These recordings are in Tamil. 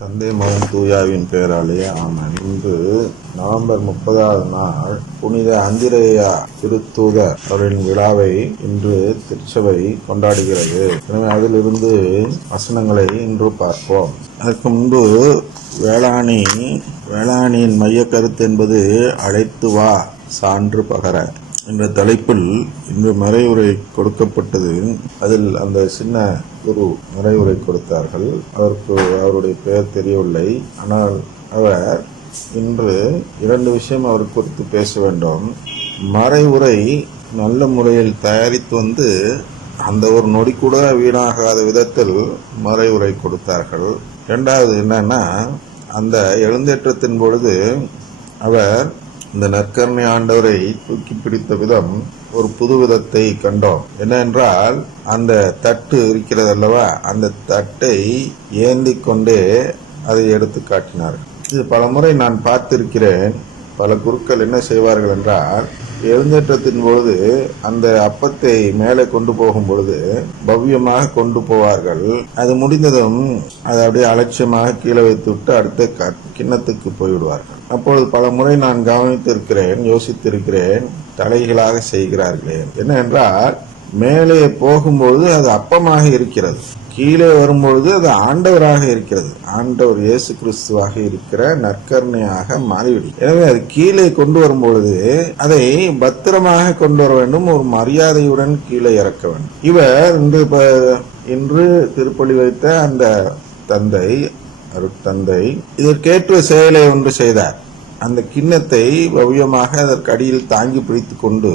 தந்தை மகன் தூயாவின் பெயராலே ஆமாம் இன்று நவம்பர் முப்பதாவது நாள் புனித அந்திரேயா திருத்தூத அவரின் விழாவை இன்று திருச்சபை கொண்டாடுகிறது. எனவே அதிலிருந்து வசனங்களை இன்று பார்ப்போம். அதற்கு முன்பு வேளாணி வேளாணியின் மைய கருத்து என்பது அழைத்து வா சான்று பகர. என்ற தலைப்பில் இன்று மறைவுரை கொடுக்கப்பட்டது. அதில் அந்த சின்ன குரு மறைவுரை கொடுத்தார்கள். அதற்கு அவருடைய பெயர் தெரியவில்லை. ஆனால் அவர் இன்று இரண்டு விஷயம் அவர் குறித்து பேச வேண்டும். மறைவுரை நல்ல முறையில் தயாரித்து வந்து அந்த ஒரு நொடி கூட வீணாகாத விதத்தில் மறைவுரை கொடுத்தார்கள். இரண்டாவது என்னன்னா அந்த எழுந்தேற்றத்தின் பொழுது அவர் இந்த நற்கர்மை ஆண்டவரை தூக்கி பிடித்த விதம் ஒரு புது விதத்தை கண்டோம். என்னென்றால் அந்த தட்டு இருக்கிறது அல்லவா அந்த தட்டை ஏந்தி கொண்டே அதை எடுத்து காட்டினார் இது பல முறை நான் பார்த்திருக்கிறேன். பல குருக்கள் என்ன செய்வார்கள் என்றால் எழுந்தேற்றத்தின் பொழுது அந்த அப்பத்தை மேலே கொண்டு போகும் பொழுது பவ்யமாக கொண்டு போவார்கள். அது முடிந்ததும் அதை அப்படியே அலட்சியமாக கீழே வைத்து விட்டு அடுத்த க- கிண்ணத்துக்கு போய்விடுவார்கள். அப்பொழுது பல முறை நான் கவனித்திருக்கிறேன் யோசித்திருக்கிறேன் தலைகளாக செய்கிறார்களே. என்ன என்றால் மேலே போகும்பொழுது அது அப்பமாக இருக்கிறது. கீழே வரும்பொழுது அது ஆண்டவராக இருக்கிறது. ஆண்டவர் இயேசு கிறிஸ்துவாக இருக்கிற நற்கருணையாக மாறிவிடும். எனவே அது கீழே கொண்டு வரும்பொழுது அதை பத்திரமாக கொண்டு வர வேண்டும். ஒரு மரியாதையுடன் கீழே இறக்க வேண்டும். இவர் இன்று இன்று திருப்பலி வைத்த அந்த தந்தை அருட்தந்தை இதற்கேற்ற செயலை ஒன்று செய்தார். அந்த கிண்ணத்தை பவ்யமாக அதற்கு அடியில் தாங்கி பிடித்து கொண்டு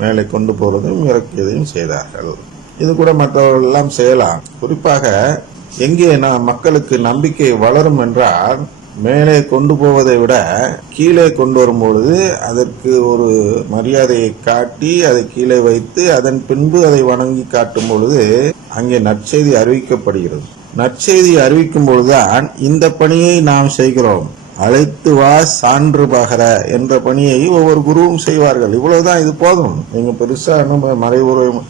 மேலே கொண்டு போறதும் இறக்கியதையும் செய்தார்கள். இது கூட மற்றவர்கள் எல்லாம் செய்யலாம். குறிப்பாக எங்கே நாம் மக்களுக்கு நம்பிக்கை வளரும் என்றால் மேலே கொண்டு போவதை விட கீழே கொண்டு வரும்பொழுது அதற்கு ஒரு மரியாதையை காட்டி அதை கீழே வைத்து அதன் பின்பு அதை வணங்கி காட்டும் பொழுது அங்கே நற்செய்தி அறிவிக்கப்படுகிறது. நற்செய்தி அறிவிக்கும் பொழுதுதான் இந்த பணியை நாம் செய்கிறோம். அழைத்து வா சான்று பகர என்ற பணியை ஒவ்வொரு குருவும் செய்வார்கள். இவ்வளவுதான் இது போதும். நீங்க பெருசா இன்னும் மறைவுரை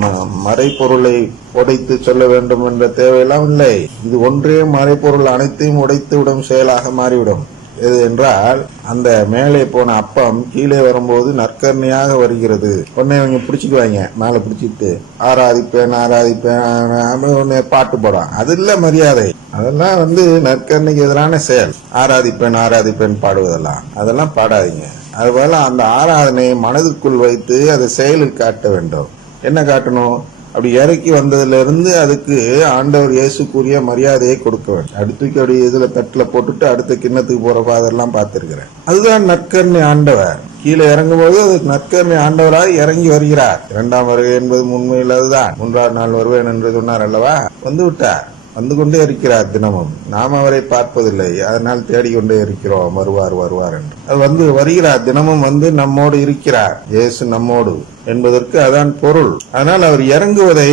ம- மறைப்பொருளை உடைத்து சொல்ல வேண்டும் என்ற தேவையெல்லாம் இல்லை. இது ஒன்றே மறைப்பொருள் அனைத்தையும் உடைத்து விடும் செயலாக மாறிவிடும். எது என்றால் அந்த மேலே போன அப்பம் கீழே வரும்போது நற்கர்ணியாக வருகிறது. உடனே அவங்க பிடிச்சிக்குவாங்க. மேலே பிடிச்சிட்டு ஆராதிப்பேன் ஆராதிப்பேன் உடனே பாட்டு போடும் அது இல்ல மரியாதை. அதெல்லாம் வந்து நற்கரணைக்கு எதிரான செயல். ஆராதிப்பேன் ஆராதிப்பேன் பாடுவதெல்லாம். அதெல்லாம் பாடாதீங்க. அதுபோல அந்த ஆராதனையை மனதுக்குள் வைத்து அதை செயலில் காட்ட வேண்டும். என்ன காட்டணும்? அப்படி இறக்கி வந்ததுல இருந்து அதுக்கு ஆண்டவர் இயேசுக்குரிய மரியாதையை கொடுக்க வேண்டும். அடுத்துக்கு அப்படி இதுல தட்டில் போட்டுட்டு அடுத்த கிண்ணத்துக்கு போற ஃபாதர்லாம் பார்த்திருக்கிறேன் அதுதான் நற்கர்ணி ஆண்டவர். கீழே இறங்கும்போது அது நற்கருணை ஆண்டவராக இறங்கி வருகிறார். இரண்டாம் வருகை என்பது உண்மையில் அதுதான். மூன்றாவது நாள் வருவேன் என்று சொன்னார் அல்லவா? வந்து விட்டார். வந்து கொண்டே இருக்கிறார் தினமும். நாம் அவரை பார்ப்பதில்லை. அதனால் தேடிக்கொண்டே இருக்கிறோம். வருவார் வருவார் என்று. அது வந்து வருகிறார். தினமும் வந்து நம்மோடு இருக்கிறார். இயேசு நம்மோடு என்பதற்கு அதான் பொருள். அதனால் அவர் இறங்குவதை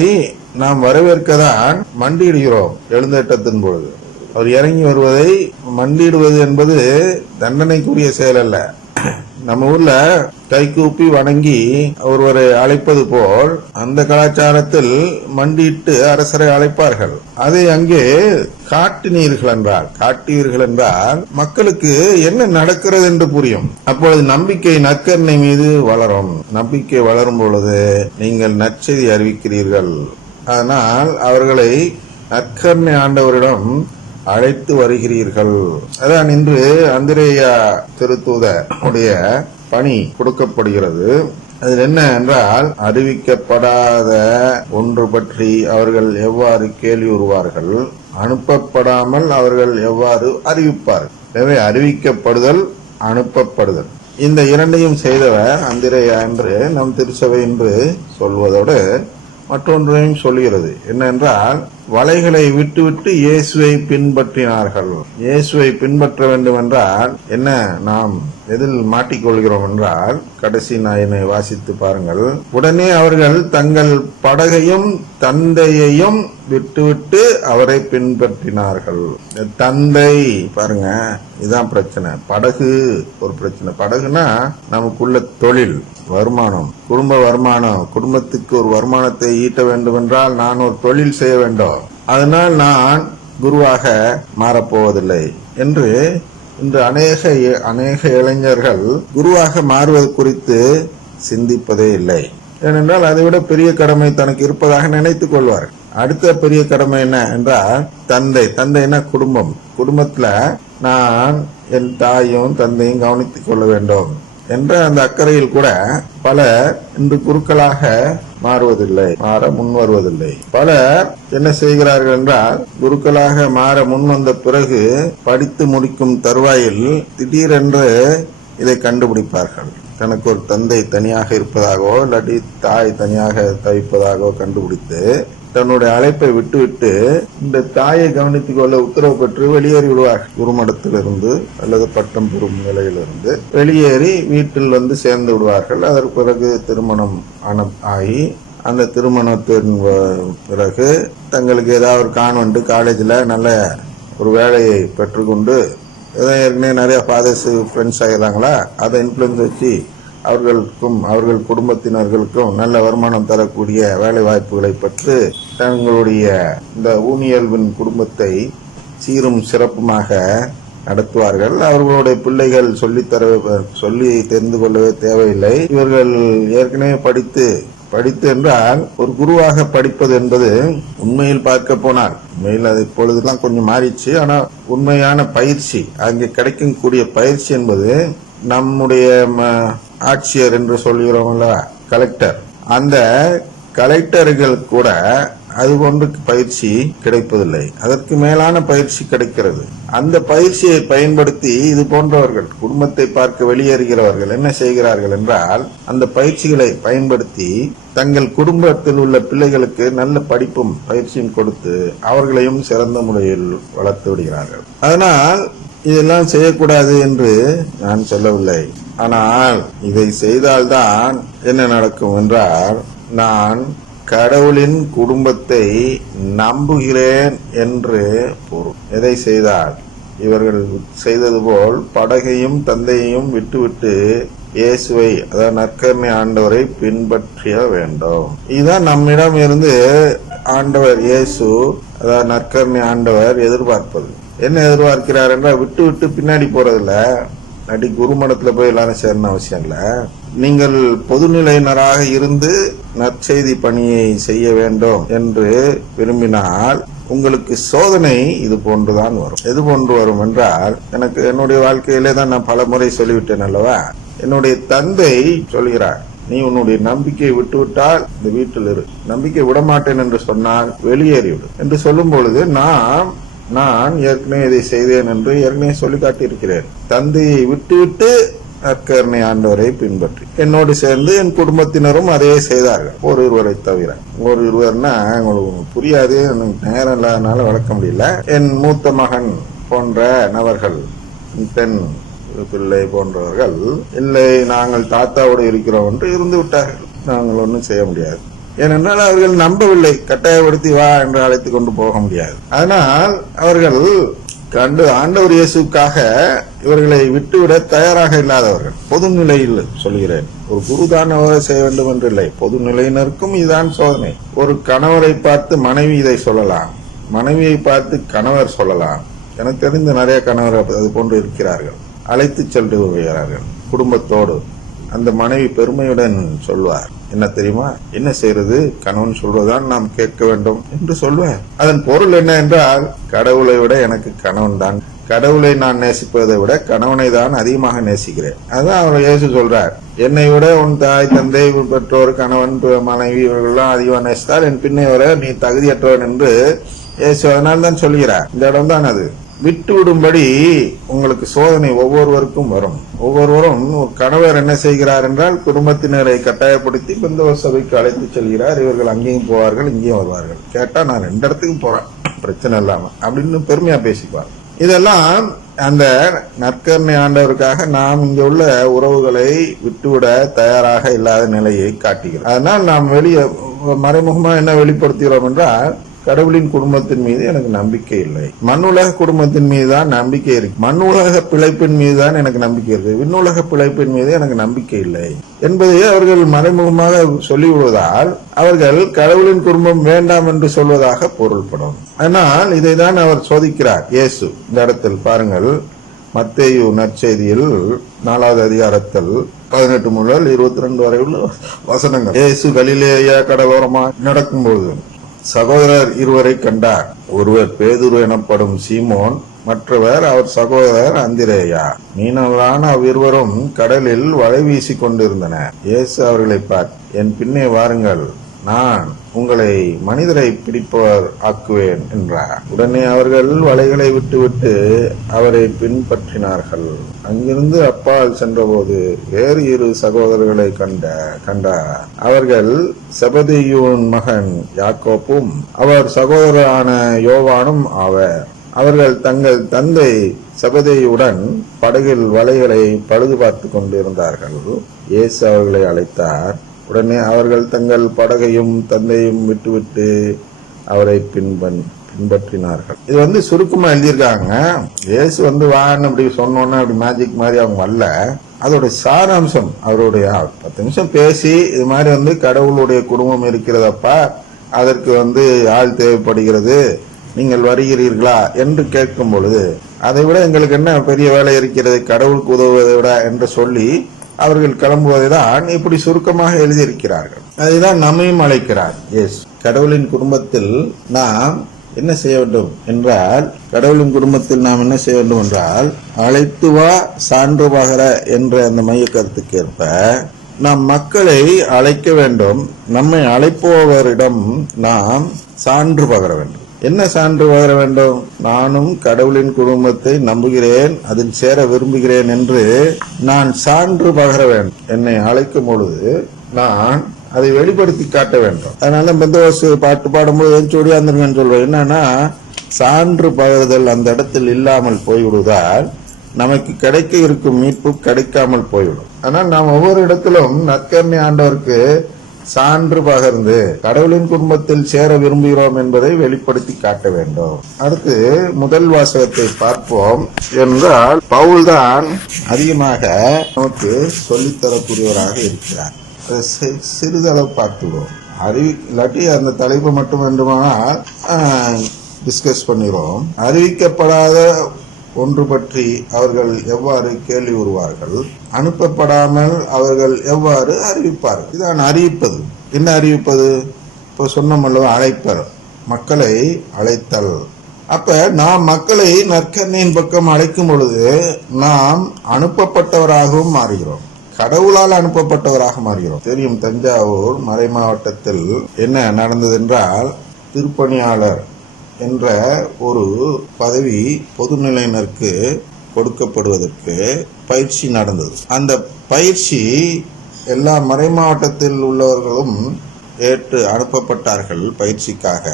நாம் வரவேற்க தான் மண்டியிடுகிறோம் எழுந்தேட்டத்தின் பொழுது. அவர் இறங்கி வருவதை மண்டியிடுவது என்பது தண்டனைக்குரிய செயல் அல்ல. நம்ம ஊர்ல கைகூப்பி வணங்கி ஒருவரை அழைப்பது போல் அந்த கலாச்சாரத்தில் மண்டியிட்டு அரசரை அழைப்பார்கள். அதை அங்கே காட்டினீர்கள் என்றால் காட்டினீர்கள் என்றால் மக்களுக்கு என்ன நடக்கிறது என்று புரியும். அப்பொழுது நம்பிக்கை நற்கருணை மீது வளரும். நம்பிக்கை வளரும் பொழுது நீங்கள் நற்செய்தி அறிவிக்கிறீர்கள். அதனால் அவர்களை நற்கருணை ஆண்டவரிடம் அழைத்து வருகிறீர்கள். அதான் இன்று அந்திரேயா திருத்தூதர் உடைய பணி கொடுக்கப்படுகிறது. அதில் என்ன என்றால் அறிவிக்கப்படாத ஒன்று பற்றி அவர்கள் எவ்வாறு கேள்வி உருவார்கள் அனுப்பப்படாமல் அவர்கள் எவ்வாறு அறிவிப்பார்கள். எனவே அறிவிக்கப்படுதல் அனுப்பப்படுதல். இந்த இரண்டையும் செய்தவர் அந்திரேயா என்று நம் திருச்சபை என்று சொல்வதோடு மற்றொன்றையும் சொல்கிறது. என்னென்றால் வலைகளை விட்டுவிட்டு இயேசுவை பின்பற்றினார்கள். இயேசுவை பின்பற்ற வேண்டும் என்றால் என்ன? நாம் எதில் மாட்டிக்கொள்கிறோம் என்றால் கடைசி நாயினை வாசித்து பாருங்கள். உடனே அவர்கள் தங்கள் படகையும் தந்தையையும் விட்டுவிட்டு அவரை பின்பற்றினார்கள். தந்தை பாருங்க இதான் பிரச்சனை. படகு ஒரு பிரச்சனை. படகுனா நமக்குள்ள தொழில் வருமானம். குடும்ப வருமானம். குடும்பத்துக்கு ஒரு வருமானத்தை ஈட்ட வேண்டும் என்றால் நான் ஒரு தொழில் செய்ய வேண்டும். அதனால் நான் குருவாக மாறப்போவதில்லை என்று இன்று அநேக அநேக இளைஞர்கள் குருவாக மாறுவது குறித்து சிந்திப்பதே இல்லை. ஏனென்றால் அதைவிட பெரிய கடமை தனக்கு இருப்பதாக நினைத்துக் கொள்வார் அடுத்த பெரிய கடமை என்ன என்றால் தந்தை. தந்தைனா குடும்பம். குடும்பத்துல நான் என் தாயும் தந்தையும் கவனித்துக் கொள்ள வேண்டும். என்ற அந்த அக்கறையில் கூட பலர் இன்று குருக்களாக மாறுவதில்லை மாற முன் வருவதில்லை பலர் என்ன செய்கிறார்கள் என்றால் குருக்களாக மாற முன் வந்த பிறகு படித்து முடிக்கும் தருவாயில் திடீரென்று இதை கண்டுபிடிப்பார்கள். தனக்கு ஒரு தந்தை தனியாக இருப்பதாகவோ இல்லாட்டி தாய் தனியாக தவிப்பதாகவோ கண்டுபிடித்து தன்னுடைய அழைப்பை விட்டுவிட்டு இந்த தாயை கவனித்துக் கொள்ள உத்தரவு பெற்று வெளியேறி விடுவார். குருமடத்திலிருந்து அல்லது பட்டம் பெறும் நிலையிலிருந்து வெளியேறி வீட்டில் வந்து சேர்ந்து விடுவார்கள். அதற்கு பிறகு திருமணம் ஆன ஆகி அந்த திருமணத்தின் பிறகு தங்களுக்கு ஏதாவது ஒரு கான்வெண்ட் காலேஜில் நல்ல ஒரு வேலையை பெற்றுக்கொண்டு ஏதோ ஏற்கனவே நிறைய ஃபாதர்ஸ் ஃப்ரெண்ட்ஸ் ஆகிறாங்களா அதை இன்ஃப்ளூயன்ஸ் வச்சு அவர்களுக்கும் அவர்கள் குடும்பத்தினர்களுக்கும் நல்ல வருமானம் தரக்கூடிய வேலை வாய்ப்புகளை பெற்று தங்களுடைய இந்த ஊனியல்வின் குடும்பத்தை சீரும் சிறப்புமாக நடத்துவார்கள். அவர்களுடைய பிள்ளைகள் சொல்லித்தர சொல்லி தெரிந்து கொள்ளவே தேவையில்லை. இவர்கள் ஏற்கனவே படித்து படித்து என்றால் ஒரு குருவாக படிப்பது என்பது உண்மையில் பார்க்க போனால் உண்மையில் அது இப்பொழுதுலாம் கொஞ்சம் மாறிச்சு ஆனால் உண்மையான பயிற்சி அங்கே கிடைக்கக்கூடிய பயிற்சி என்பது நம்முடைய ம- ஆட்சியர் என்று சொல்கிறோம்ல கலெக்டர் அந்த கலெக்டர்கள் கூட அது போன்று பயிற்சி கிடைப்பதில்லை. அதற்கு மேலான பயிற்சி கிடைக்கிறது. அந்த பயிற்சியை பயன்படுத்தி இது போன்றவர்கள் குடும்பத்தை பார்க்க வெளியேறுகிறவர்கள் என்ன செய்கிறார்கள் என்றால் அந்த பயிற்சிகளை பயன்படுத்தி தங்கள் குடும்பத்தில் உள்ள பிள்ளைகளுக்கு நல்ல படிப்பும் பயிற்சியும் கொடுத்து அவர்களையும் சிறந்த முறையில் வளர்த்து விடுகிறார்கள். அதனால் இதெல்லாம் செய்யக்கூடாது என்று நான் சொல்லவில்லை. ஆனால் இதை செய்தால்தான் என்ன நடக்கும் என்றால் நான் கடவுளின் குடும்பத்தை நம்புகிறேன் என்று பொருள் எதை செய்தால் இவர்கள் செய்தது போல் படகையும் தந்தையையும் விட்டுவிட்டு இயேசுவை அதாவது நற்கருணை ஆண்டவரை பின்பற்றிய வேண்டும். இதுதான் நம்மிடம் இருந்து ஆண்டவர் இயேசு அதாவது நற்கருணை ஆண்டவர் எதிர்பார்ப்பது. என்ன எதிர்பார்க்கிறார் என்றால் விட்டு விட்டு பின்னாடி போறதில்ல. நடி குருமடத்தில் போய் எல்லாரும் சேரணும் அவசியம் இல்ல. நீங்கள் பொதுநிலையினராக இருந்து நற்செய்தி பணியை செய்ய வேண்டும் என்று விரும்பினால் உங்களுக்கு சோதனை இது போன்றுதான் வரும். எது போன்று வரும் என்றால் எனக்கு என்னுடைய வாழ்க்கையிலே தான் நான் பல முறை சொல்லிவிட்டேன் அல்லவா? என்னுடைய தந்தை சொல்கிறார் நீ உன்னுடைய நம்பிக்கையை விட்டுவிட்டால் இந்த வீட்டில் இரு. நம்பிக்கை விடமாட்டேன் என்று சொன்னால் வெளியேறிவிடும் என்று சொல்லும் பொழுது நாம் நான் ஏற்கனவே இதை செய்தேன் என்று ஏற்கனவே சொல்லி காட்டியிருக்கிறேன். தந்தையை விட்டுவிட்டு நற்கருணை ஆண்டவரை பின்பற்றி. என்னோடு சேர்ந்து என் குடும்பத்தினரும் அதையே செய்தார்கள். ஒரு இருவரை தவிர. ஒரு இருவர்னா உங்களுக்கு புரியாது எனக்கு நேரம் இல்லாதனால வளர்க்க முடியல. என் மூத்த மகன் போன்ற நபர்கள் பெண் பிள்ளை போன்றவர்கள் இல்லை நாங்கள் தாத்தாவோடு இருக்கிறோம் என்று இருந்து விட்டார்கள். நாங்கள் ஒன்றும் செய்ய முடியாது. ஏனென்றால் அவர்கள் நம்பவில்லை. கட்டாயப்படுத்தி வா என்று அழைத்து கொண்டு போக முடியாது. அதனால் அவர்கள் கண்டு ஆண்டவர் இயேசுக்காக இவர்களை விட்டுவிட தயாராக இல்லாதவர்கள். பொது நிலையில் சொல்கிறேன். ஒரு குருதான செய்ய வேண்டும் என்று இல்லை பொது நிலையினருக்கும் இதுதான் சோதனை. ஒரு கணவரை பார்த்து மனைவி இதை சொல்லலாம். மனைவியை பார்த்து கணவர் சொல்லலாம். எனக்கு தெரிந்து நிறைய கணவர் அது போன்று இருக்கிறார்கள். அழைத்து சென்று வருகிறார்கள். குடும்பத்தோடு அந்த மனைவி பெருமையுடன் சொல்வார். என்ன தெரியுமா? என்ன செய்யறது கணவன் சொல்வதுதான் நாம் கேட்க வேண்டும் என்று சொல்வார் அதன் பொருள் என்ன என்றால் கடவுளை விட எனக்கு கணவன் தான். கடவுளை நான் நேசிப்பதை விட கணவனை தான் அதிகமாக நேசிக்கிறேன். அதான் அவர் இயேசு சொல்றார். என்னை விட உன் தாய் தந்தை பெற்றோர் கணவன் மனைவி இவர்கள்லாம் அதிகமாக நேசித்தால் என் பின்னே வர நீ தகுதியற்றவன் என்று இயேசு அதனால் தான் சொல்கிறார். இந்த இடம் தான் அது. விட்டுவிடும்படி உங்களுக்கு சோதனை ஒவ்வொருவருக்கும் வரும். ஒவ்வொருவரும் கணவர் என்ன செய்கிறார் என்றால் குடும்பத்தினரை கட்டாயப்படுத்தி பிந்தவ சபைக்கு அழைத்து செல்கிறார். இவர்கள் அங்கேயும் போவார்கள் இங்கேயும் வருவார்கள். கேட்டா நான் ரெண்டு இடத்துக்கும் போறேன். பிரச்சனை இல்லாம. அப்படின்னு பெருமையா பேசிப்பார். இதெல்லாம் அந்த நற்கருணை ஆண்டவருக்காக நாம் இங்க உள்ள உறவுகளை விட்டுவிட தயாராக இல்லாத நிலையை காட்டுகிறோம் அதனால் நாம் வெளியே மறைமுகமா என்ன வெளிப்படுத்துகிறோம் என்றால் கடவுளின் குடும்பத்தின் மீது எனக்கு நம்பிக்கை இல்லை. மண்ணுலக குடும்பத்தின் மீது தான் நம்பிக்கை இருக்கு. மண்ணுலக பிழைப்பின் மீது தான் எனக்கு நம்பிக்கை இருக்கு. விண்ணுலக பிழைப்பின் மீது எனக்கு நம்பிக்கை இல்லை. என்பதை அவர்கள் மறைமுகமாக சொல்லிவிடுவதால் அவர்கள் கடவுளின் குடும்பம் வேண்டாம் என்று சொல்வதாக பொருள்படும். ஆனால் இதை தான் அவர் சோதிக்கிறார். இயேசு. இந்த இடத்தில் பாருங்கள். மத்தேயு நற்செய்தியில் நாலாவது அதிகாரத்தில் பதினெட்டு முதல் இருபத்தி ரெண்டு வரை உள்ள வசனங்கள். இயேசு கலிலேயா கடலோரமா நடக்கும்போது சகோதரர் இருவரை கண்டார். ஒருவர் பேதுரு எனப்படும் சீமோன் மற்றவர் அவர் சகோதரர் அந்திரேயா. மீனவரான அவ்விருவரும் கடலில் வலை வீசிக் கொண்டிருந்தனர். இயேசு அவர்களை பார்த்து என் பின்னே வாருங்கள். நான் உங்களை மனிதரை பிடிப்பவர் ஆக்குவேன் என்றார். உடனே அவர்கள் வலைகளை விட்டுவிட்டு அவரை பின்பற்றினார்கள். அங்கிருந்து அப்பால் சென்றபோது வேறு இரு சகோதரர்களை கண்ட கண்டார். அவர்கள் செபதியூன் மகன் யாக்கோப்பும் அவர் சகோதரரான யோவானும் ஆவர். அவர்கள் தங்கள் தந்தை சபதையுடன் படகில் வலைகளை பழுது பார்த்து கொண்டிருந்தார்கள். இயேசு அவர்களை அழைத்தார். உடனே அவர்கள் தங்கள் படகையும் தந்தையும் விட்டுவிட்டு அவரை பின்பன் பின்பற்றினார்கள். இது வந்து சுருக்கமா எழுதியிருக்காங்க. இயேசு வந்து வான்னு அப்படி சொன்னோன்னா அப்படி மேஜிக் மாதிரி அவங்க வரல. அதோட சாராம்சம் அவருடைய பத்து நிமிஷம் பேசி இது மாதிரி வந்து கடவுளுடைய குடும்பம் இருக்கிறதப்பா அதற்கு வந்து ஆள் தேவைப்படுகிறது. நீங்கள் வருகிறீர்களா என்று கேட்கும் பொழுது அதை விட எங்களுக்கு என்ன பெரிய வேலை இருக்கிறது? கடவுளுக்கு உதவுவதை விட என்று சொல்லி அவர்கள் கிளம்புவதை தான் இப்படி சுருக்கமாக எழுதியிருக்கிறார்கள். அதைதான் நம்மையும் அழைக்கிறார். எஸ் கடவுளின் குடும்பத்தில் நாம் என்ன செய்ய வேண்டும் என்றால் கடவுளின் குடும்பத்தில் நாம் என்ன செய்ய வேண்டும் என்றால் அழைத்து வா சான்று பகர என்ற அந்த மைய கருத்துக்கு ஏற்ப நாம் மக்களை அழைக்க வேண்டும். நம்மை அழைப்பவரிடம் நாம் சான்று பகர வேண்டும். என்ன சான்று பகர வேண்டும்? நானும் கடவுளின் குடும்பத்தை நம்புகிறேன் அதில் சேர விரும்புகிறேன் என்று நான் சான்று பகர வேண்டும். என்னை அழைக்கும் பொழுது நான் அதை வெளிப்படுத்தி காட்ட வேண்டும். அதனால பெந்தோஸ் பாட்டு பாடும்போது என் சொடியாந்துருங்கன்னு சொல்வேன். என்னன்னா சான்று பகருதல் அந்த இடத்தில் இல்லாமல் போய்விடுவதால் நமக்கு கிடைக்க இருக்கும் மீட்பு கிடைக்காமல் போய்விடும். ஆனால் நாம் ஒவ்வொரு இடத்திலும் நற்கருணை ஆண்டவருக்கு சான்று பகர்ந்து கடவுளின் குடும்பத்தில் சேர விரும்புகிறோம் என்பதை வெளிப்படுத்தி காட்ட வேண்டும். அடுத்து முதல் வாசகத்தை பார்ப்போம் என்றால் பவுல்தான் அதிகமாக நமக்கு சொல்லித்தரக்கூடியவராக இருக்கிறார். சிறிதளவு பார்த்துவோம். அறிவி இல்லாட்டி அந்த தலைப்பு மட்டும் வேண்டுமானால் டிஸ்கஸ் பண்ணிடுவோம். அறிவிக்கப்படாத ஒன்று பற்றி அவர்கள் எவ்வாறு கேள்வி உருவார்கள் அனுப்பப்படாமல் அவர்கள் எவ்வாறு அறிவிப்பார்கள்? இதான் அறிவிப்பது. என்ன அறிவிப்பது? இப்போ சொன்னமல்லவா அழைப்பர். மக்களை அழைத்தல். அப்ப நாம் மக்களை நற்கண்ணின் பக்கம் அழைக்கும் பொழுது நாம் அனுப்பப்பட்டவராகவும் மாறுகிறோம். கடவுளால் அனுப்பப்பட்டவராக மாறுகிறோம். தெரியும் தஞ்சாவூர் மறை மாவட்டத்தில் என்ன நடந்தது என்றால் திருப்பணியாளர் என்ற ஒரு பதவி பொதுநிலையினருக்கு கொடுக்கப்படுவதற்கு பயிற்சி நடந்தது. அந்த பயிற்சி எல்லா மறை மாவட்டத்தில் உள்ளவர்களும் ஏற்று அனுப்பப்பட்டார்கள். பயிற்சிக்காக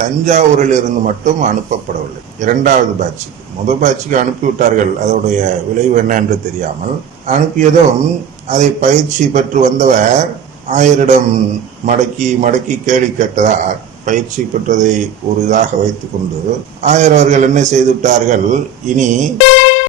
தஞ்சாவூரில் இருந்து மட்டும் அனுப்பப்படவில்லை. இரண்டாவது பேட்சுக்கு முதல் பேட்சுக்கு அனுப்பிவிட்டார்கள். அதோடைய விளைவு என்ன என்று தெரியாமல் அனுப்பியதும் அதை பயிற்சி பெற்று வந்தவர் ஆயரிடம் மடக்கி மடக்கி கேள்வி கேட்டதால் பயிற்சி பெற்றதை ஒரு இதாக வைத்துக்கொண்டு ஆயர் அவர்கள் என்ன செய்துவிட்டார்கள்? இனி